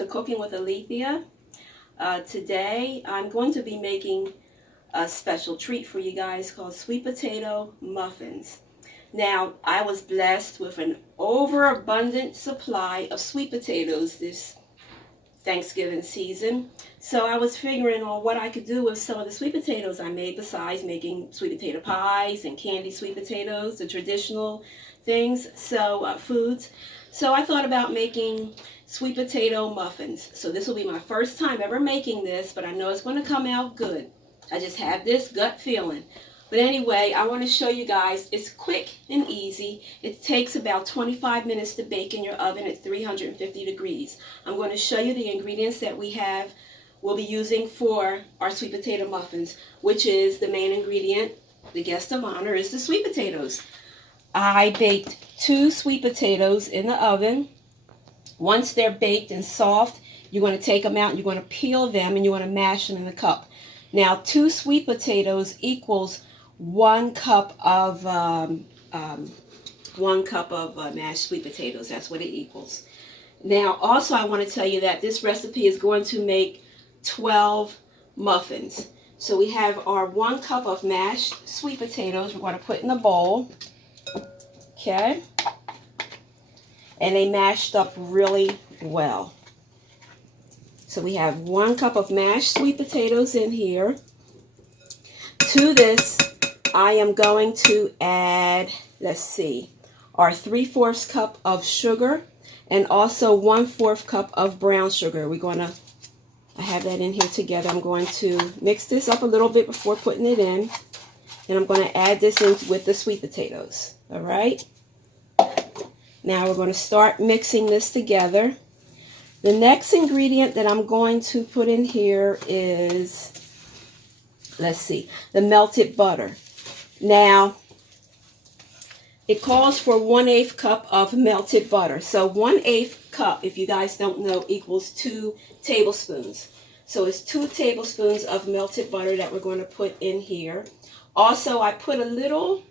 to Cooking with Alethea. Today I'm going to be making a special treat for you guys called sweet potato muffins. Now, I was blessed with an overabundant supply of sweet potatoes this Thanksgiving season. So I was figuring on what I could do with some of the sweet potatoes I made besides making sweet potato pies and candy sweet potatoes, the traditional things, foods. So I thought about making sweet potato muffins. So this will be my first time ever making this, but I know it's going to come out good. I just have this gut feeling. But anyway, I want to show you guys, it's quick and easy. It takes about 25 minutes to bake in your oven at 350 degrees. I'm going to show you the ingredients that we'll be using for our sweet potato muffins, which is the main ingredient. The guest of honor is the sweet potatoes. I baked 2 sweet potatoes in the oven. Once they're baked and soft, you're going to take them out and you're going to peel them and you want to mash them in the cup. Now, 2 sweet potatoes equals 1 cup of mashed sweet potatoes. That's what it equals. Now, also, I want to tell you that this recipe is going to make 12 muffins. So we have our 1 cup of mashed sweet potatoes we're going to put in a bowl. Okay. And they mashed up really well. So we have 1 cup of mashed sweet potatoes in here. To this, I am going to add, our 3/4 cup of sugar and also 1/4 cup of brown sugar. I have that in here together. I'm going to mix this up a little bit before putting it in. And I'm going to add this in with the sweet potatoes. All right. Now we're going to start mixing this together. The next ingredient that I'm going to put in here is, the melted butter. Now, it calls for 1/8 cup of melted butter. So 1/8 cup, if you guys don't know, equals 2 tablespoons. So it's 2 tablespoons of melted butter that we're going to put in here. Also, I put a little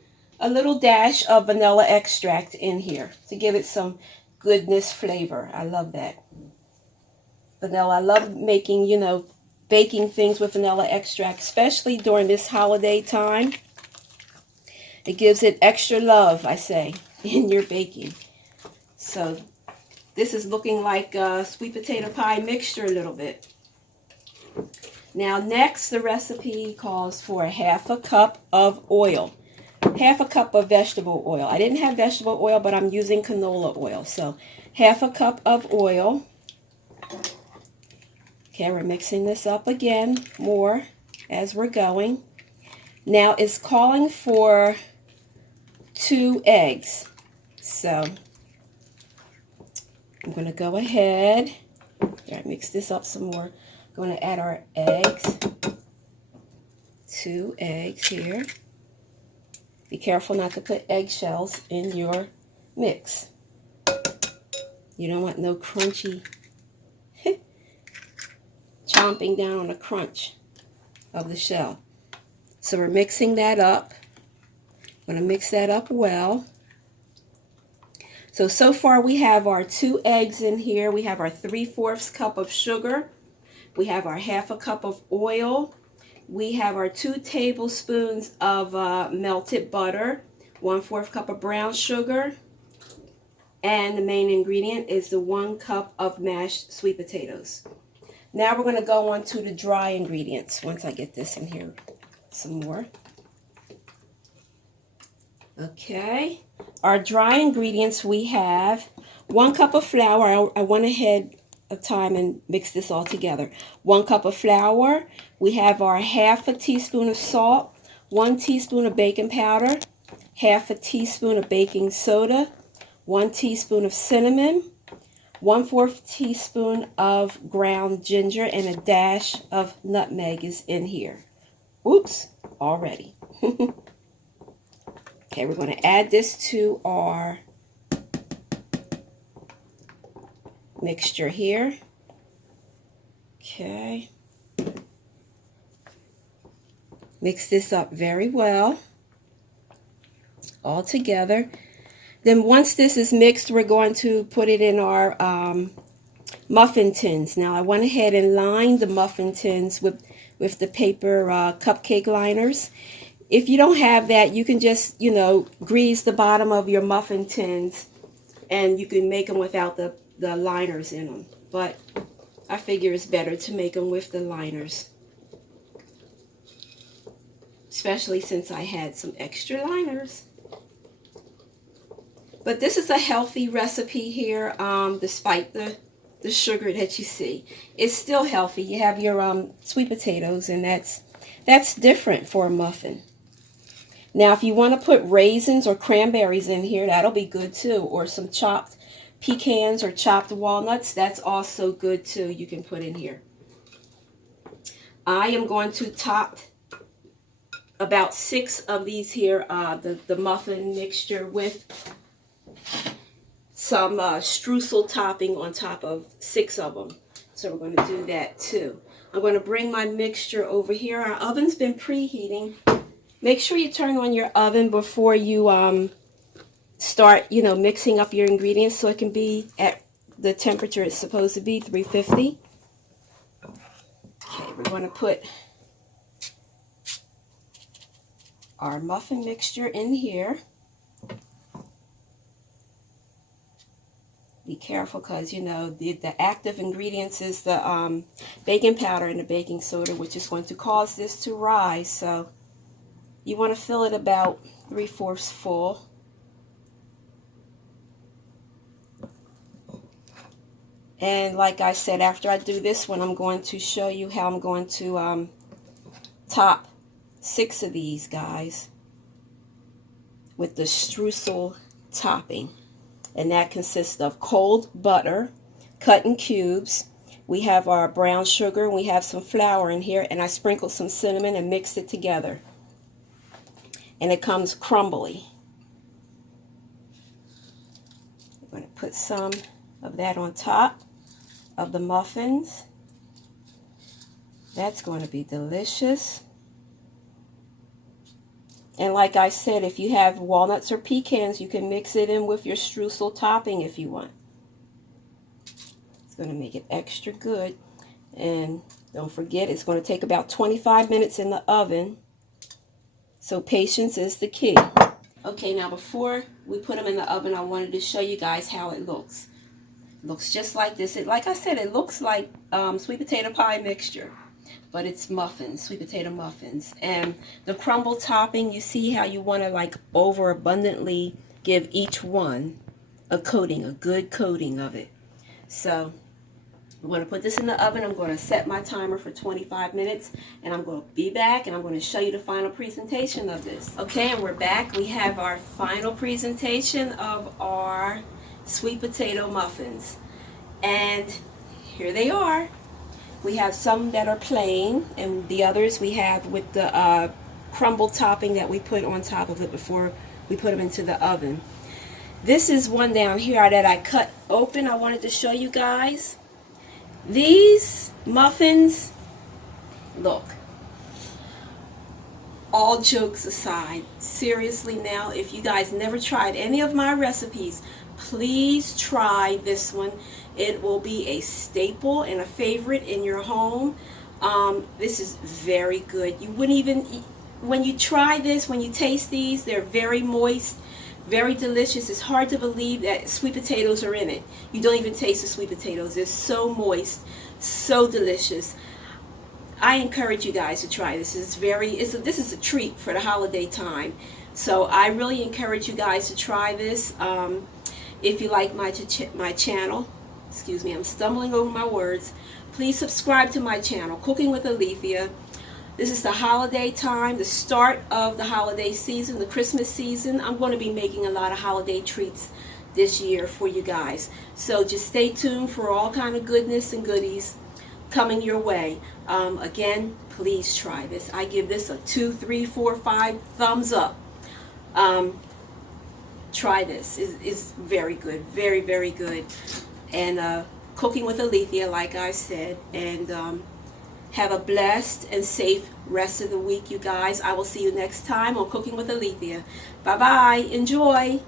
dash of vanilla extract in here to give it some goodness flavor. I love that. Vanilla, I love making, baking things with vanilla extract, especially during this holiday time. It gives it extra love, I say, in your baking. So this is looking like a sweet potato pie mixture a little bit. Now next, the recipe calls for 1/2 cup of oil. 1/2 cup of vegetable oil. I didn't have vegetable oil, but I'm using canola oil. So 1/2 cup of oil. Okay, we're mixing this up again more as we're going. Now it's calling for 2 eggs. So I'm going to go ahead. Mix this up some more. I'm going to add our eggs. 2 eggs here. Be careful not to put eggshells in your mix. You don't want no crunchy chomping down on the crunch of the shell. So we're mixing that up. I'm going to mix that up well. So far we have our 2 eggs in here. We have our 3/4 cup of sugar. We have our 1/2 cup of oil. We have our 2 tablespoons of melted butter, 1/4 cup of brown sugar, and the main ingredient is the 1 cup of mashed sweet potatoes. Now we're going to go on to the dry ingredients once I get this in here some more. Okay, our dry ingredients, we have 1 cup of flour. I went ahead of time and mix this all together. 1 cup of flour. We have our 1/2 teaspoon of salt, 1 teaspoon of baking powder, 1/2 teaspoon of baking soda, 1 teaspoon of cinnamon, 1/4 teaspoon of ground ginger, and a dash of nutmeg is in here. Oops, already. Okay, we're going to add this to our mixture here. Okay. Mix this up very well, all together. Then once this is mixed, we're going to put it in our muffin tins. Now I went ahead and lined the muffin tins with the paper cupcake liners. If you don't have that, you can just, you know, grease the bottom of your muffin tins, and you can make them without the liners in them. But I figure it's better to make them with the liners, especially since I had some extra liners. But this is a healthy recipe here, despite the sugar that you see. It's still healthy. You have your sweet potatoes, and that's different for a muffin. Now, if you want to put raisins or cranberries in here, that'll be good too. Or some chopped pecans or chopped walnuts, that's also good too. You can put in here. I am going to top about 6 of these here, the muffin mixture, with some streusel topping on top of 6 of them. So we're going to do that too. I'm going to bring my mixture over here. Our oven's been preheating. Make sure you turn on your oven before you start, you know, mixing up your ingredients, so it can be at the temperature it's supposed to be, 350. Okay, we're going to put our muffin mixture in here. Be careful, because, you know, the active ingredients is the baking powder and the baking soda, which is going to cause this to rise. So you want to fill it about 3/4 full. And like I said, after I do this one, I'm going to show you how I'm going to top 6 of these guys with the streusel topping. And that consists of cold butter cut in cubes. We have our brown sugar, and we have some flour in here, and I sprinkled some cinnamon and mixed it together. And it comes crumbly. I'm going to put some of that on top of the muffins. That's going to be delicious. And like I said, if you have walnuts or pecans, you can mix it in with your streusel topping if you want. It's going to make it extra good. And don't forget, it's going to take about 25 minutes in the oven. So patience is the key. Okay, now before we put them in the oven, I wanted to show you guys how it looks. It looks just like this. Like I said, it looks like sweet potato pie mixture, but it's muffins, sweet potato muffins. And the crumble topping, you see how you want to like overabundantly give each one a coating, a good coating of it. So I'm going to put this in the oven. I'm going to set my timer for 25 minutes, and I'm going to be back, and I'm going to show you the final presentation of this. Okay, and we're back. We have our final presentation of our sweet potato muffins. And here they are. We have some that are plain, and the others we have with the crumble topping that we put on top of it before we put them into the oven. This is one down here that I cut open. I wanted to show you guys. These muffins, look, all jokes aside, seriously now, if you guys never tried any of my recipes, please try this one. It will be a staple and a favorite in your home. This is very good. You wouldn't even, when you try this, when you taste these, they're very moist, very delicious. It's hard to believe that sweet potatoes are in it. You don't even taste the sweet potatoes. They're so moist, so delicious. I encourage you guys to try this. This is a treat for the holiday time. So I really encourage you guys to try this. If you like my channel, excuse me, I'm stumbling over my words. Please subscribe to my channel, Cooking with Alethea. This is the holiday time, the start of the holiday season, the Christmas season. I'm going to be making a lot of holiday treats this year for you guys. So just stay tuned for all kind of goodness and goodies coming your way. Again, please try this. I give this a 2, 3, 4, 5 thumbs up. Try this. It's very good. Very, very good. And Cooking with Alethea, like I said. And have a blessed and safe rest of the week, you guys. I will see you next time on Cooking with Alethea. Bye-bye. Enjoy.